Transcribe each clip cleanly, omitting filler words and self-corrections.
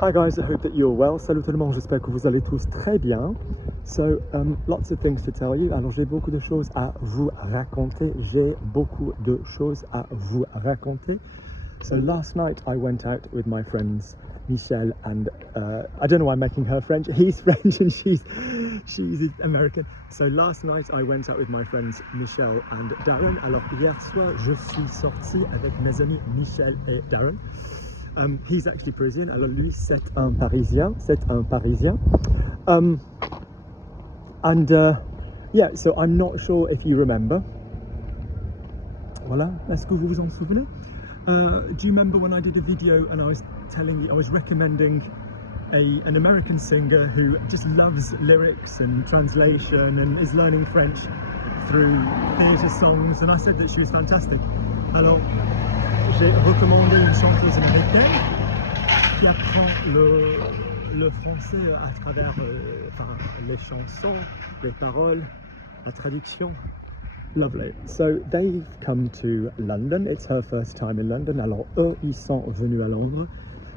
Hi guys, I hope that you're well. Salut tout le monde, j'espère que vous allez tous très bien. So, lots of things to tell you. Alors, j'ai beaucoup de choses à vous raconter. So, last night I went out with my friends Michelle and I don't know why I'm making her French. He's French and she's American. So, last night I went out with my friends Michelle and Darren. Alors, hier soir, je suis sorti avec mes amis Michelle et Darren. He's actually Parisian. Alors lui, c'est un Parisien. Yeah, so I'm not sure if you remember. Voilà. Est-ce que vous vous en souvenez? Do you remember when I did a video and I was recommending an American singer who just loves lyrics and translation and is learning French through theatre songs, and I said that she was fantastic. Alors, j'ai recommandé une chanteuse américaine qui apprend le français à travers les chansons, les paroles, la traduction. Lovely. So they've come to London. It's her first time in London. Alors eux, ils sont venus à Londres.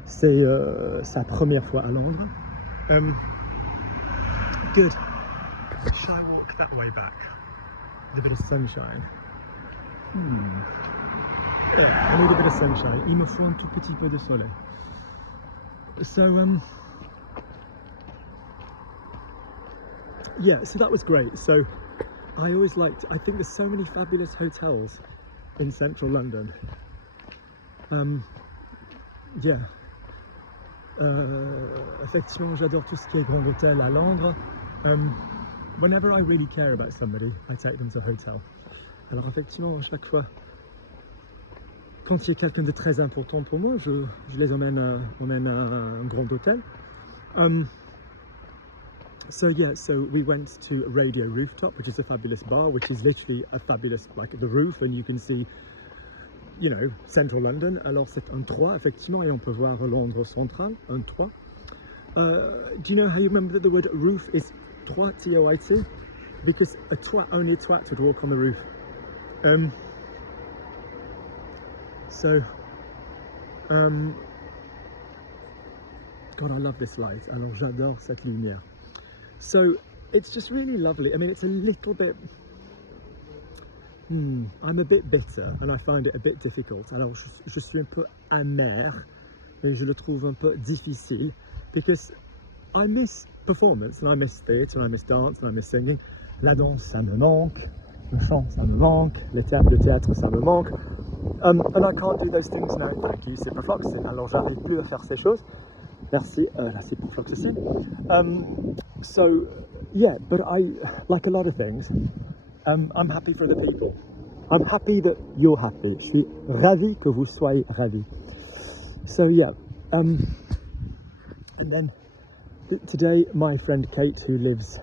C'est sa première fois à Londres. Good. Shall I walk that way back? With a bit of sunshine. Yeah, a little bit of sunshine. Il me faut un tout petit peu de soleil. So, yeah, so that was great. So, I think there's so many fabulous hotels in central London. Yeah. Effectivement, j'adore tout ce qui est grand hôtel à Londres. Whenever I really care about somebody, I take them to a hotel. Alors, effectivement, à chaque fois, quand il y a quelqu'un de très important pour moi, je les emmène à un grand hôtel. So yeah, so we went to Radio Rooftop, which is a fabulous bar, which is literally a fabulous, like the roof, and you can see, you know, central London. Alors c'est un toit, effectivement, et on peut voir Londres central, un toit. Do you know how you remember that the word roof is toit, T-O-I-T? Because only a twat would walk on the roof. God, I love this light. Alors j'adore cette lumière. So it's just really lovely. I mean, it's a little bit, I'm a bit bitter and I find it a bit difficult. Alors je suis un peu amer et je le trouve un peu difficile because I miss performance and I miss theatre and I miss dance and I miss singing. La danse, ça me manque. Le chant, ça me manque. Le théâtre, ça me manque. And I can't do those things now. Thank you, c'est pour Floxacin. Alors j'arrive plus à faire ces choses. Merci, là c'est pour Floxacin. So yeah, but like a lot of things, I'm happy for the people. I'm happy that you're happy. Je suis ravi que vous soyez ravis. So yeah, and then today my friend Kate, who lives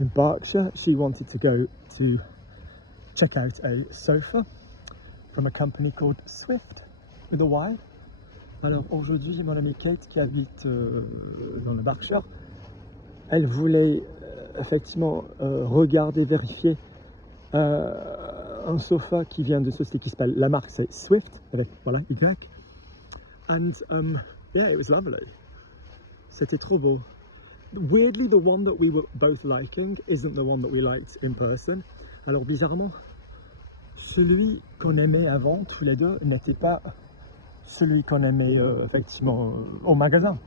in Berkshire, she wanted to go to check out a sofa from a company called Swift with a Y. Alors aujourd'hui, mon amie Kate qui habite dans le Berkshire, elle voulait effectivement regarder, vérifier un sofa qui vient de société qui s'appelle, la marque c'est Swift, avec voilà, Y. And yeah, it was lovely. C'était trop beau. Weirdly, the one that we were both liking isn't the one that we liked in person. Alors bizarrement, celui qu'on aimait avant, tous les deux, n'était pas celui qu'on aimait effectivement au magasin.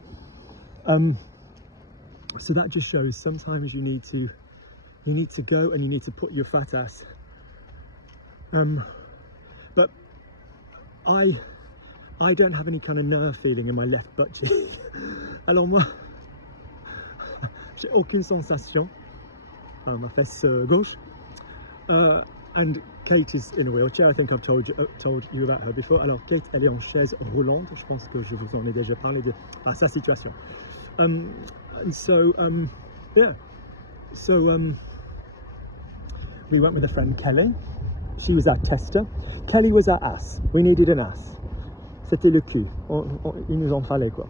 So that just shows sometimes you need to go and you need to put your fat ass. But I don't have any kind of nerve feeling in my left butt cheek. Alors moi, j'ai aucune sensation à ma fesse gauche. And Kate is in a wheelchair. I think I've told you about her before. Alors Kate, elle est en chaise roulante. Je pense que je vous en ai déjà parlé de sa situation. And so yeah, so we went with a friend Kelly. She was our tester. Kelly was our ass. We needed an ass. C'était le cul. Il nous en fallait quoi.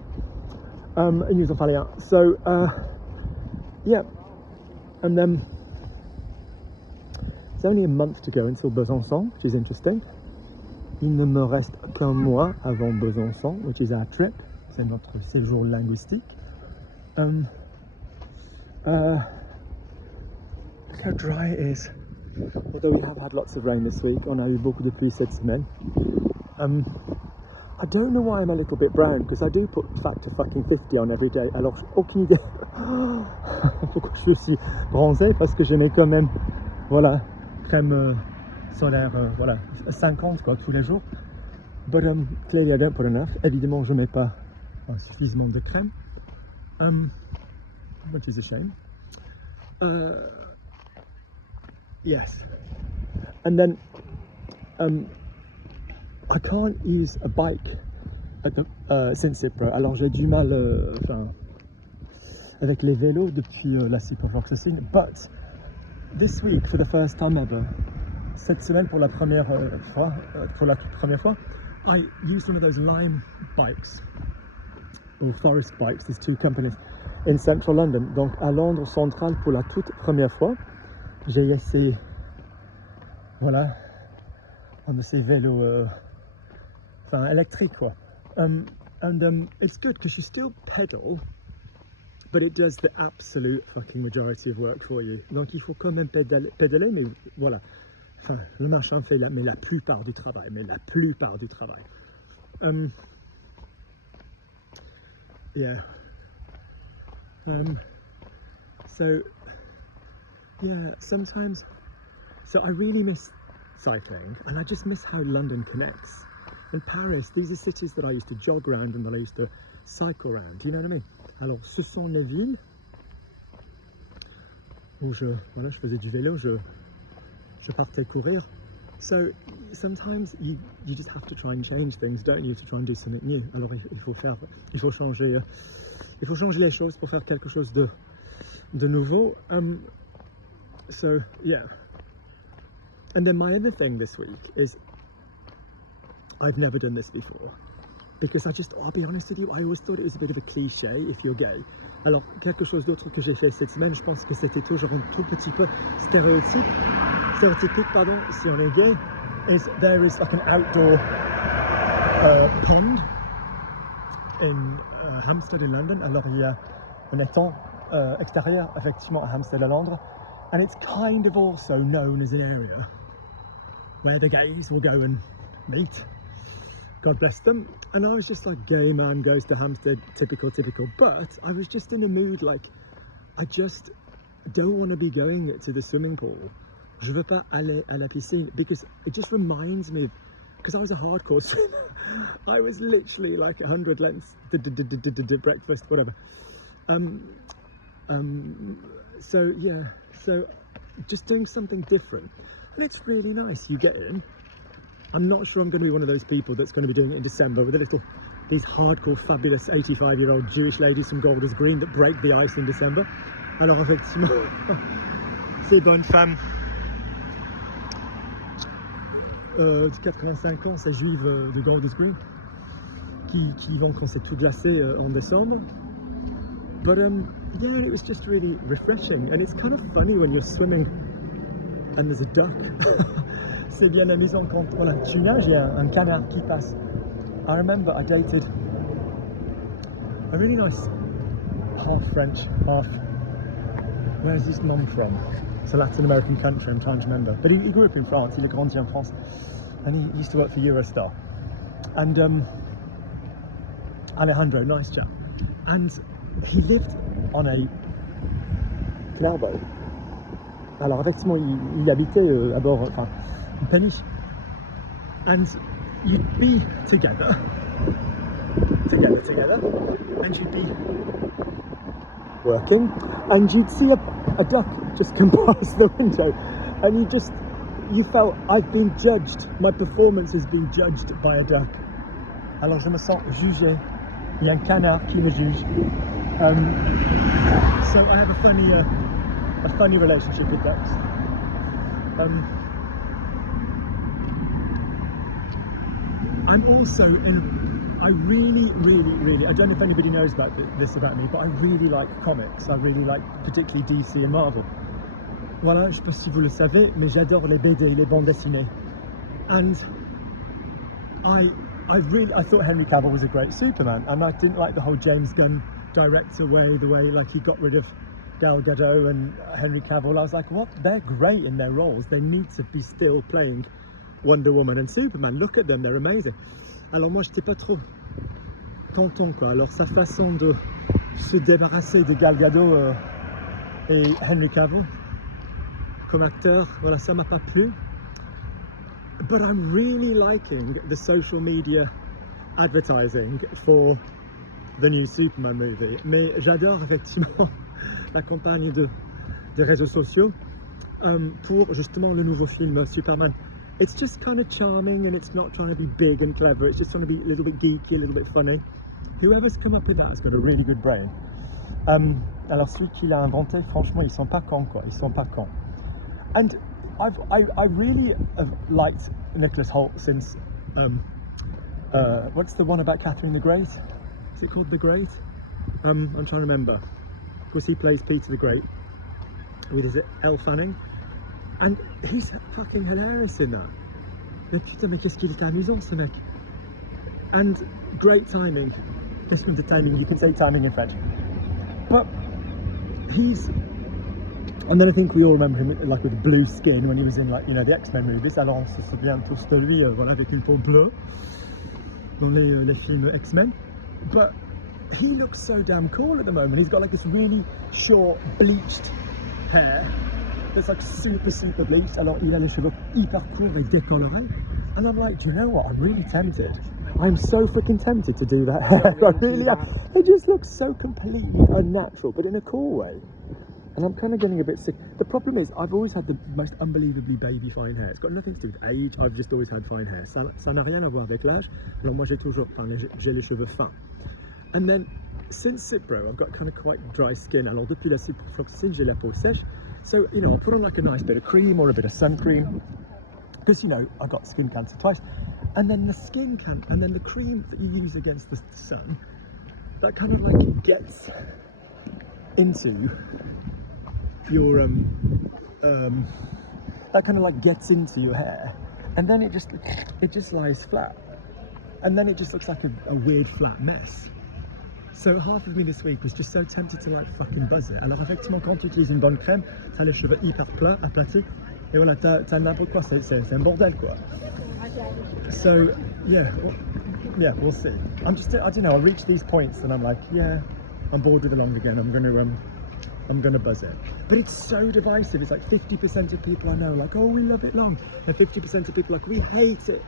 Il nous en fallait un. So yeah, and then. It's only a month to go until Besançon, which is interesting. Il ne me reste qu'un mois avant Besançon, which is our trip. c'est notre séjour linguistique. Look how dry it is. Although we have had lots of rain this week, on a eu beaucoup de pluie cette semaine. I don't know why I'm a little bit brown, because I do put factor fucking 50 on every day. Alors, aucune idée pourquoi je suis bronzé, parce que je mets quand même, voilà, crème solaire, voilà, 50 quoi, tous les jours. But clearly I don't put enough. Évidemment, je mets pas suffisamment de crème, which is a shame. Yes, and then I can't use a bike at the, since Cyprus. Alors j'ai du mal avec les vélos depuis la ciprofloxacine. But this week, for the first time ever, cette semaine pour la première fois, I used one of those Lime bikes or Forest bikes. There's two companies in central London. Donc à Londres central pour la toute première fois, j'ai essayé, voilà, un de ces vélos électriques quoi. And it's good because you still pedal, but it does the absolute fucking majority of work for you. Donc il faut quand même pédaler, mais voilà. Enfin, le machin fait la plupart du travail, Yeah. So, yeah, sometimes, so I really miss cycling, and I just miss how London connects. In Paris, these are cities that I used to jog around and that I used to cycle around, do you know what I mean? Alors, ce sont les villes où je faisais du vélo, je partais courir. So sometimes you just have to try and change things, don't you, to try and do something new. Alors il faut changer les choses pour faire quelque chose de nouveau. So yeah. And then my other thing this week is I've never done this before, because I'll be honest with you, I always thought it was a bit of a cliché if you're gay. Alors quelque chose d'autre que j'ai fait cette semaine, je pense que c'était toujours un tout petit peu stéréotypique, pardon, si on est gay, is there is like an outdoor pond in Hampstead in London. Alors il y a un étang extérieur effectivement à Hampstead à Londres, and it's kind of also known as an area where the gays will go and meet. God bless them. And I was just like, gay man goes to Hampstead, typical. But I was just in a mood like, I just don't want to be going to the swimming pool. Je veux pas aller à la piscine, because it just reminds me of, because I was a hardcore swimmer. I was literally like 100 lengths, breakfast, whatever. So yeah, so just doing something different. And it's really nice. You get in. I'm not sure I'm going to be one of those people that's going to be doing it in December with these hardcore, fabulous 85-year-old Jewish ladies from Golders Green that break the ice in December. Alors effectivement, ces bonnes femmes de 85 ans, ces juives de Golders Green, qui vont quand c'est tout glacé en décembre. But yeah, it was just really refreshing, and it's kind of funny when you're swimming and there's a duck. C'est bien amusant quand voilà, tu nages, il y a un canard qui passe. I remember I dated a really nice half French, half, where's his mum from? It's a Latin American country, I'm trying to remember. But he grew up in France, il a grandi en France. And he used to work for Eurostar. And Alejandro, nice chap. And he lived on a canal boat. Alors effectivement, il habitait à bord, enfin, une péniche. And you'd be together, and you'd be working, and you'd see a duck just come past the window, and you felt, I've been judged, my performance has been judged by a duck. Alors je me sens jugé, il y a un canard qui me juge. So I have a funny relationship with ducks. I'm also I really, I don't know if anybody knows about this about me, but I really like comics. I really like particularly DC and Marvel. Voilà, je sais pas si vous le savez, mais j'adore les BD, les bandes dessinées. And I thought Henry Cavill was a great Superman, and I didn't like the whole James Gunn director way, the way like he got rid of Gal Gadot and Henry Cavill. I was like, what? They're great in their roles. They need to be still playing Wonder Woman and Superman. Look at them, they're amazing. Alors moi, j'étais pas trop tentant, quoi. Alors sa façon de se débarrasser de Gal Gadot et Henry Cavill comme acteur, voilà, ça m'a pas plu. But I'm really liking the social media advertising for the new Superman movie. Mais j'adore effectivement la campagne des réseaux sociaux pour justement le nouveau film Superman. It's just kind of charming and it's not trying to be big and clever. It's just trying to be a little bit geeky, a little bit funny. Whoever's come up with that has got a really good brain. Alors celui qui l'a inventé, franchement, ils sont pas cons, quoi. Ils sont pas cons. And I really have liked Nicholas Hoult since what's the one about Catherine the Great? Is it called The Great? I'm trying to remember. Of course, he plays Peter the Great with his Elle Fanning, and he's fucking hilarious in that. Mais putain, mais qu'est-ce qu'il est amusant, ce mec. And great timing. This one's the timing, you can say timing in French. But he's, and then I think we all remember him like with blue skin when he was in, like, you know, the X-Men movies. Alors on se souvient tous de lui, voilà, avec une peau bleue dans les films X-Men. But he looks so damn cool at the moment. He's got like this really short bleached hair that's like super bleached. Alors il a les cheveux hyper courts et décolorés. And I'm like, do you know what? I'm really tempted. I'm so freaking tempted to do that hair. I really am. It just looks so completely unnatural, but in a cool way. And I'm kind of getting a bit sick. The problem is, I've always had the most unbelievably baby fine hair. It's got nothing to do with age. I've just always had fine hair. Ça n'a rien à voir avec l'âge. Alors moi, j'ai les cheveux fins. And then, since Cipro, I've got kind of quite dry skin. Alors depuis la ciprofloxacine, j'ai la peau sèche. So, you know, I'll put on like a nice bit of cream or a bit of sun cream. Because, you know, I got skin cancer twice. And then the cream that you use against the sun, that kind of like gets into your that kind of like gets into your hair, and then it just lies flat, and then it just looks like a weird flat mess. So half of me this week was just so tempted to like fucking buzz it. Alors effectivement, quand tu utilises une bonne crème, t'as les cheveux hyper plats, aplatis, et voilà, t'as n'importe quoi, c'est un bordel, quoi. So yeah, we'll see. I don't know, I reach these points and I'm like, yeah, I'm bored with the long again. I'm gonna buzz it. But it's so divisive. It's like 50% of people I know like, oh, we love it long, and 50% of people like, we hate it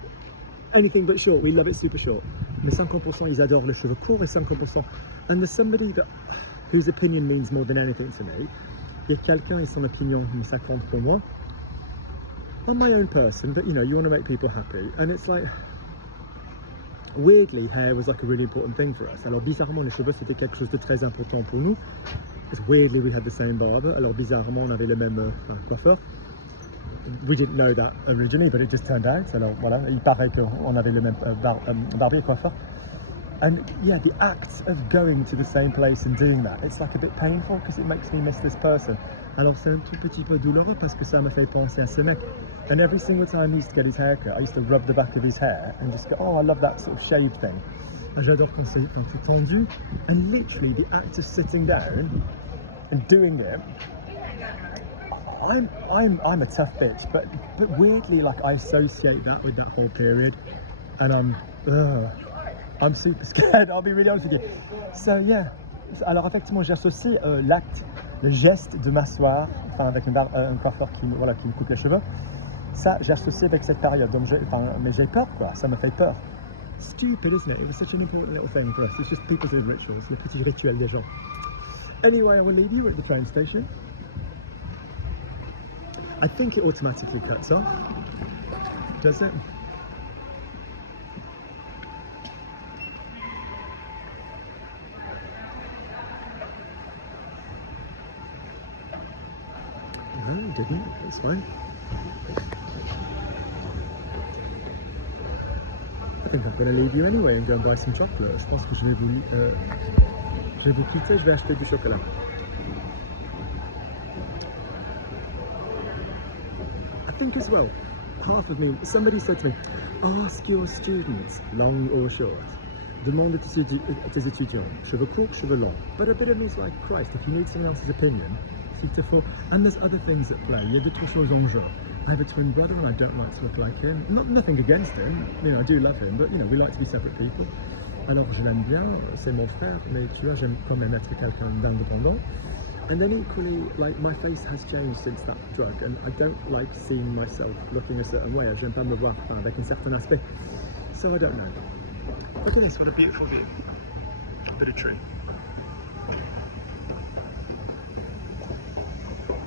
anything but short. We love it super short. Mais 50% ils adorent les cheveux courts, et 50%. And there's somebody whose opinion means more than anything to me. Il y a quelqu'un et son opinion, mais ça compte pour moi. I'm my own person, but you know, you want to make people happy, and it's like, weirdly, hair was like a really important thing for us. Alors bizarrement, les cheveux c'était quelque chose de très important pour nous. Because weirdly we had the same barber. Alors bizarrement, on avait le même coiffeur. We didn't know that originally, but it just turned out. Alors voilà, il paraît qu'on avait le même barbier coiffeur. And yeah, the act of going to the same place and doing that, it's like a bit painful because it makes me miss this person. Alors c'est un tout petit peu douloureux parce que ça me fait penser à ce mec. And every single time he used to get his hair cut, I used to rub the back of his hair and just go, oh, I love that sort of shaved thing. J'adore quand c'est tendu. And literally the act of sitting down and doing it, I'm a tough bitch, but weirdly, like, I associate that with that whole period, and I'm super scared. I'll be really honest with you. So yeah. Alors effectivement, j'associe le geste de m'asseoir, enfin avec un coiffeur qui me coupe les cheveux. Ça, j'associe avec cette période. Donc mais j'ai peur, quoi. Ça me fait peur. Stupid, isn't it? It was such an important little thing for us. It's just people's little rituals, les petits rituels des gens. Anyway, I will leave you at the train station. I think it automatically cuts off. Does it? No, it didn't. It's fine. I think I'm going to leave you anyway and go and buy some chocolate. Je pense que je vais vous quitter, je vais acheter du chocolat. I think as well, half of me, somebody said to me, ask your students, long or short. Demande à tes étudiants, cheveux courts, cheveux longs. But a bit of me is like, Christ, if you need someone else's opinion, s'il te faut. And there's other things at play. Il y a d'autres choses en jeu. I have a twin brother and I don't like to look like him. Nothing against him, you know, I do love him, but you know, we like to be separate people. Alors je l'aime bien, c'est mon frère, mais tu vois, j'aime quand même être quelqu'un d'indépendant. And then equally, like, my face has changed since that drug, and I don't like seeing myself looking a certain way. J'aime pas me voir avec un certain aspect. So I don't know. Look at this, what a beautiful view. A bit of tree.